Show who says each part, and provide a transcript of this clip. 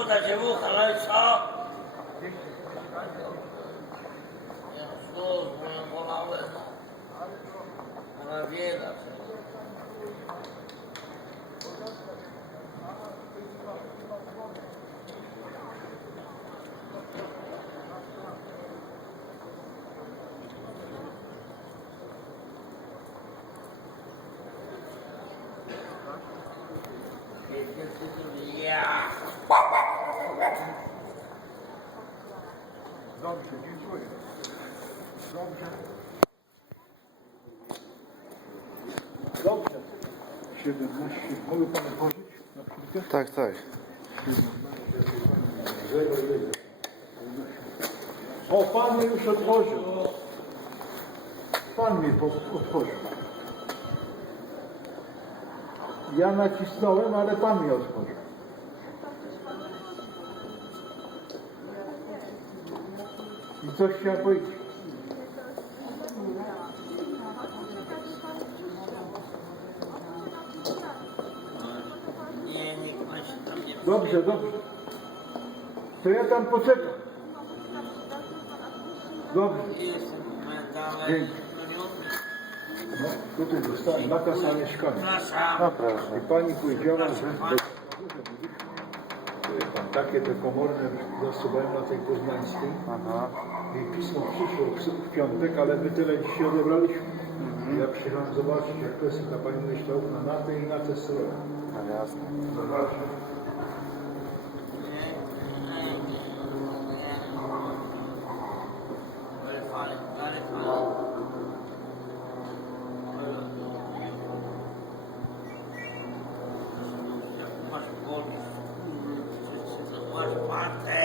Speaker 1: Uda się mucha, no i co? Jezus, moja bolały. Ale bieda. Ja.
Speaker 2: Dobrze, dziękuję. Dobrze. Dobrze. 17. Mogę Panu włożyć na chwilkę?
Speaker 3: Tak, tak.
Speaker 2: O, Pan mi już otworzył. Pan mi otworzył. Ja nacisnąłem, ale Pan mi otworzył. I coś chciałem powiedzieć.
Speaker 1: Nie, nikt ma się tam nie
Speaker 2: Dobrze, dobrze. To ja tam poczekam. Dobrze.
Speaker 1: Jestem mentalnie
Speaker 2: Dzięki. No, tutaj nakaz na.
Speaker 1: Przepraszam.
Speaker 3: No proszę.
Speaker 2: I pani powiedziała, że Takie te komorne zasuwają na tej poznańskiej.
Speaker 3: Aha.
Speaker 2: I pismo przyszło w- piątek, ale my tyle dzisiaj odebraliśmy. Ja przyjechałem zobaczyć, jak to jest, ta pani myślała na te i na te strony.
Speaker 3: No jasne.
Speaker 2: Zobaczmy. வார்த்தை